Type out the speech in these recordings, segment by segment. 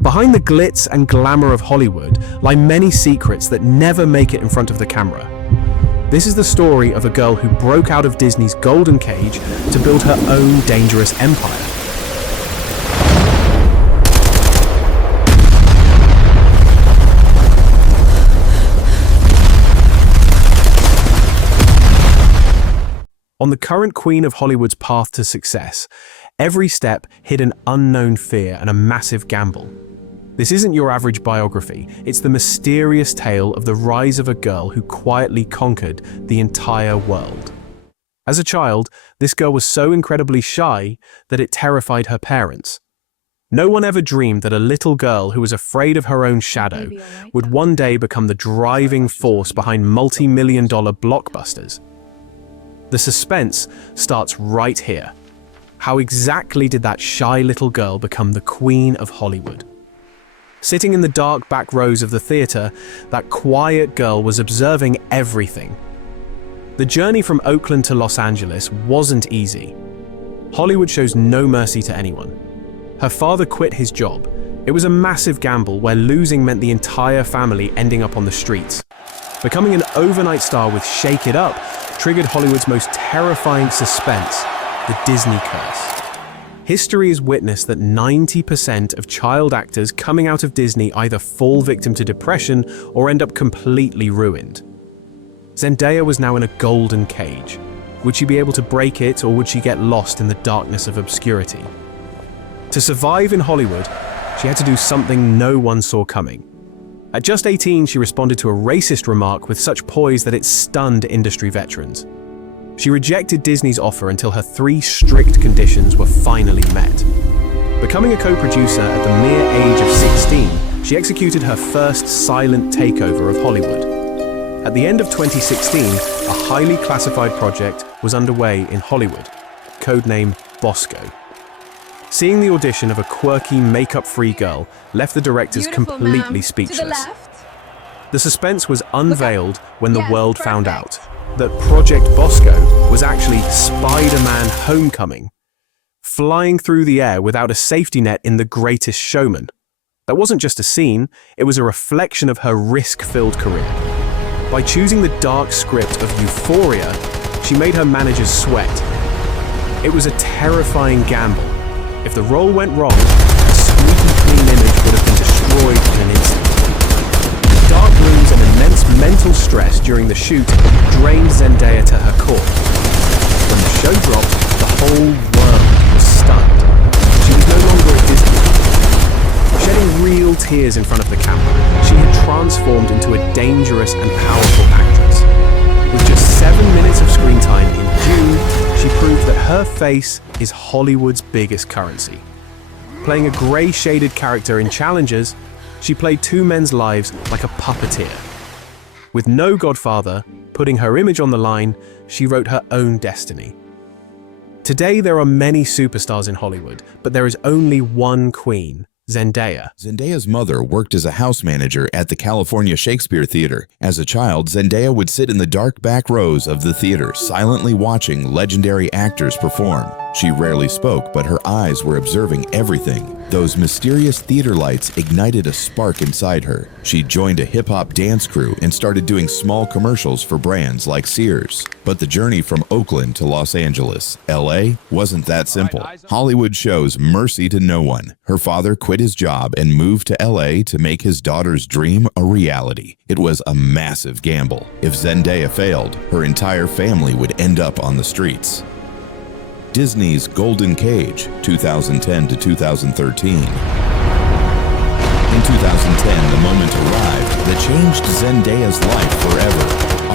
Behind the glitz and glamour of Hollywood lie many secrets that never make it in front of the camera. This is the story of a girl who broke out of Disney's golden cage to build her own dangerous empire. On the current queen of Hollywood's path to success, every step hid an unknown fear and a massive gamble. This isn't your average biography, it's the mysterious tale of the rise of a girl who quietly conquered the entire world. As a child, this girl was so incredibly shy that it terrified her parents. No one ever dreamed that a little girl who was afraid of her own shadow would one day become the driving force behind multi-million-dollar blockbusters. The suspense starts right here. How exactly did that shy little girl become the queen of Hollywood? Sitting in the dark back rows of the theater, that quiet girl was observing everything. The journey from Oakland to Los Angeles wasn't easy. Hollywood shows no mercy to anyone. Her father quit his job. It was a massive gamble where losing meant the entire family ending up on the streets. Becoming an overnight star with Shake It Up triggered Hollywood's most terrifying suspense, the Disney curse. History has witnessed that 90% of child actors coming out of Disney either fall victim to depression or end up completely ruined. Zendaya was now in a golden cage. Would she be able to break it, or would she get lost in the darkness of obscurity? To survive in Hollywood, she had to do something no one saw coming. At just 18, she responded to a racist remark with such poise that it stunned industry veterans. She rejected Disney's offer until her 3 strict conditions were finally met. Becoming a co-producer at the mere age of 16, she executed her first silent takeover of Hollywood. At the end of 2016, a highly classified project was underway in Hollywood, codename Bosco. Seeing the audition of a quirky, makeup-free girl left the directors completely speechless. The suspense was unveiled when the world found out that Project Bosco was actually Spider-Man Homecoming, flying through the air without a safety net in The Greatest Showman. That wasn't just a scene, it was a reflection of her risk-filled career. By choosing the dark script of Euphoria, she made her managers sweat. It was a terrifying gamble. If the role went wrong, a squeaky clean image would have been destroyed in an instant. Dark rooms and immense mental stress during the shoot drained Zendaya to her core. When the show dropped, the whole world was stunned. She was no longer at Disney. Shedding real tears in front of the camera, she had transformed into a dangerous and powerful actress. With just 7 minutes of screen time in June, she proved that her face is Hollywood's biggest currency. Playing a grey-shaded character in Challengers, she played 2 men's lives like a puppeteer. With no godfather, putting her image on the line, she wrote her own destiny. Today there are many superstars in Hollywood, but there is only one queen, Zendaya. Zendaya's mother worked as a house manager at the California Shakespeare Theater. As a child, Zendaya would sit in the dark back rows of the theater, silently watching legendary actors perform. She rarely spoke, but her eyes were observing everything. Those mysterious theater lights ignited a spark inside her. She joined a hip-hop dance crew and started doing small commercials for brands like Sears. But the journey from Oakland to Los Angeles, LA, wasn't that simple. Hollywood shows mercy to no one. Her father quit his job and moved to LA to make his daughter's dream a reality. It was a massive gamble. If Zendaya failed, her entire family would end up on the streets. Disney's Golden Cage, 2010 to 2013. In 2010, the moment arrived that changed Zendaya's life forever.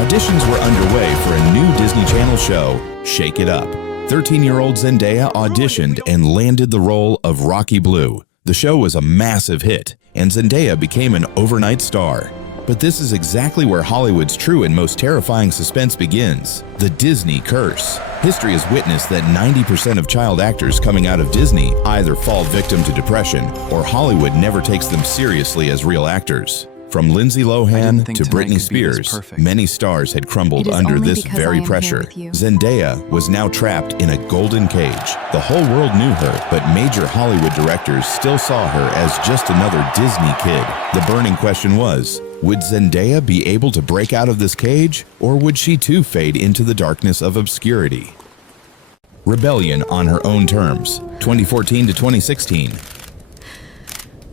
Auditions were underway for a new Disney Channel show, Shake It Up. 13-year-old Zendaya auditioned and landed the role of Rocky Blue. The show was a massive hit, and Zendaya became an overnight star. But this is exactly where Hollywood's true and most terrifying suspense begins: the Disney curse. History has witnessed that 90% of child actors coming out of Disney either fall victim to depression or Hollywood never takes them seriously as real actors. From Lindsay I Lohan didn't think to tonight Britney could be this Spears, perfect. many stars had crumbled It is under only this because I very am here pressure. with you. Zendaya was now trapped in a golden cage. The whole world knew her, but major Hollywood directors still saw her as just another Disney kid. The burning question was, would Zendaya be able to break out of this cage, or would she too fade into the darkness of obscurity? Rebellion on her own terms, 2014 to 2016.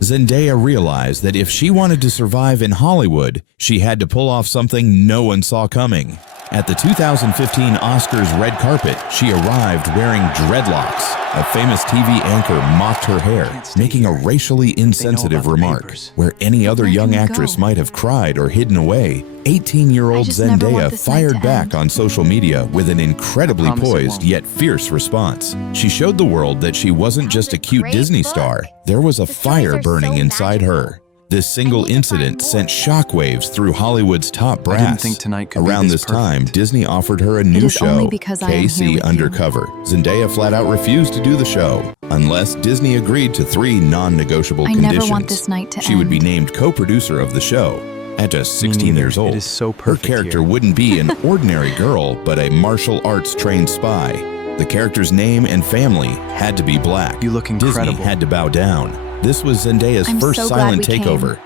Zendaya realized that if she wanted to survive in Hollywood, she had to pull off something no one saw coming. At the 2015 Oscars red carpet, she arrived wearing dreadlocks. A famous TV anchor mocked her hair, making a racially insensitive remark. Where any other young actress might have cried or hidden away, 18-year-old I just never want Zendaya this night fired to back end. on social media with an incredibly I promise it poised won't. yet fierce response. She showed the world that she wasn't just a cute great Disney book. star. There was a The stories fire are burning so inside magical. her. This single I need to find incident more. sent shockwaves through Hollywood's top brass. I didn't think tonight could be Around this this time, perfect. Disney offered her a new is only show, because I am here KC with you. Undercover. Zendaya flat out refused to do the show, unless Disney agreed to 3 non-negotiable I conditions. never want this night to She would be end. named co-producer of the show. At just 16 neither. years old, It is so her perfect character here. wouldn't be an ordinary girl, but a martial arts trained spy. The character's name and family had to be black. You look incredible. Disney had to bow down. This was Zendaya's I'm first so glad silent we came. takeover.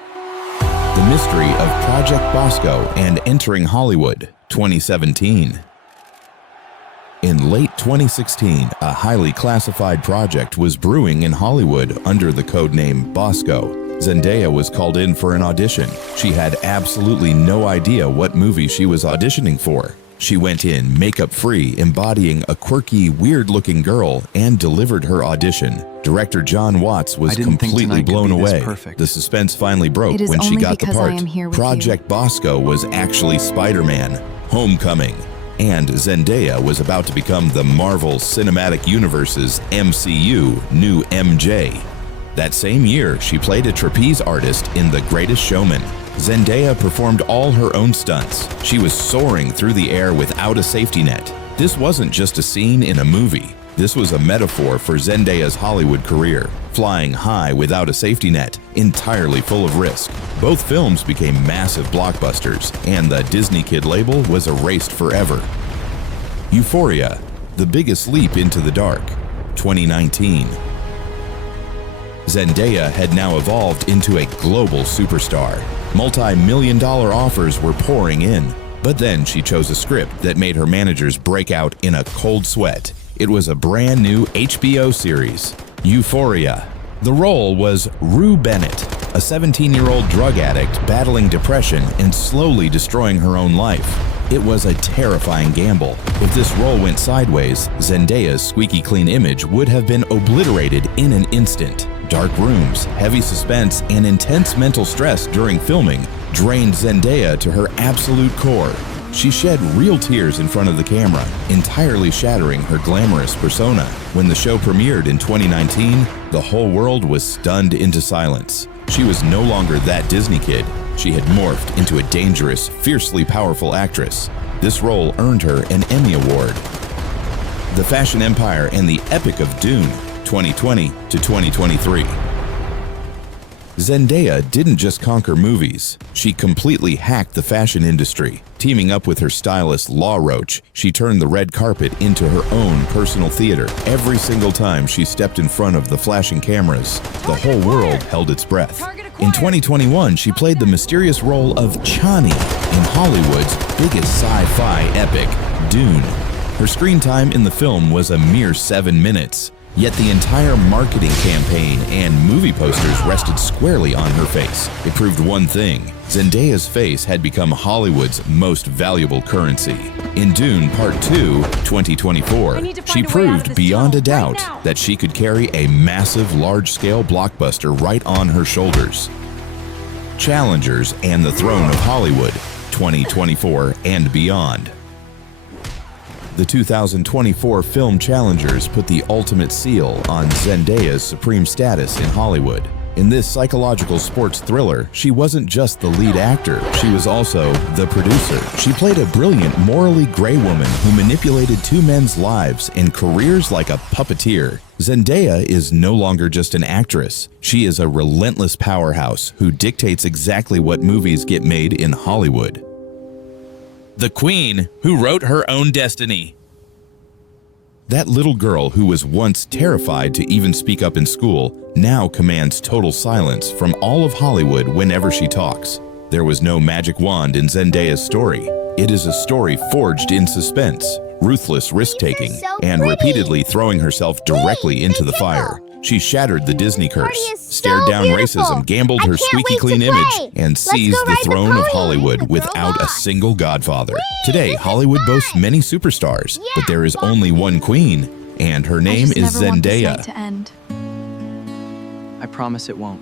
The Mystery of Project Bosco and Entering Hollywood, 2017. In late 2016, a highly classified project was brewing in Hollywood under the codename Bosco. Zendaya was called in for an audition. She had absolutely no idea what movie she was auditioning for. She went in makeup-free, embodying a quirky, weird-looking girl, and delivered her audition. Director John Watts was I didn't think completely tonight could blown be this away. perfect. The suspense finally broke It is when she only got the because I part. am here with you. Project Bosco was actually Spider-Man: Homecoming, and Zendaya was about to become the Marvel Cinematic Universe's MCU new MJ. That same year, she played a trapeze artist in The Greatest Showman. Zendaya performed all her own stunts. She was soaring through the air without a safety net. This wasn't just a scene in a movie. This was a metaphor for Zendaya's Hollywood career, flying high without a safety net, entirely full of risk. Both films became massive blockbusters, and the Disney Kid label was erased forever. Euphoria, The Biggest Leap into the Dark, 2019. Zendaya had now evolved into a global superstar. Multi-million-dollar offers were pouring in, but then she chose a script that made her managers break out in a cold sweat. It was a brand new HBO series, Euphoria. The role was Rue Bennett, a 17-year-old drug addict battling depression and slowly destroying her own life. It was a terrifying gamble. If this role went sideways, Zendaya's squeaky clean image would have been obliterated in an instant. Dark rooms, heavy suspense, and intense mental stress during filming drained Zendaya to her absolute core. She shed real tears in front of the camera, entirely shattering her glamorous persona. When the show premiered in 2019, the whole world was stunned into silence. She was no longer that Disney kid. She had morphed into a dangerous, fiercely powerful actress. This role earned her an Emmy Award. The Fashion Empire and the Epic of Dune, 2020 to 2023. Zendaya didn't just conquer movies, she completely hacked the fashion industry. Teaming up with her stylist Law Roach, she turned the red carpet into her own personal theater. Every single time she stepped in front of the flashing cameras, the whole world held its breath. In 2021, she played the mysterious role of Chani in Hollywood's biggest sci-fi epic, Dune. Her screen time in the film was a mere 7 minutes. Yet the entire marketing campaign and movie posters rested squarely on her face. It proved one thing: Zendaya's face had become Hollywood's most valuable currency. In Dune Part 2, 2024, she proved beyond a doubt that she could carry a massive, large-scale blockbuster right on her shoulders. Challengers and the Throne of Hollywood, 2024 and beyond. The 2024 Film Challengers put the ultimate seal on Zendaya's supreme status in Hollywood. In this psychological sports thriller, she wasn't just the lead actor, she was also the producer. She played a brilliant, morally gray woman who manipulated two men's lives and careers like a puppeteer. Zendaya is no longer just an actress. She is a relentless powerhouse who dictates exactly what movies get made in Hollywood. The queen who wrote her own destiny. That little girl who was once terrified to even speak up in school now commands total silence from all of Hollywood whenever she talks. There was no magic wand in Zendaya's story. It is a story forged in suspense, ruthless risk-taking, and repeatedly throwing herself directly into the fire. She shattered the Disney curse, stared down racism, gambled her squeaky clean image, and seized the throne of Hollywood without a single godfather. Today, Hollywood boasts many superstars, but there is only one queen, and her name is Zendaya. I promise it won't.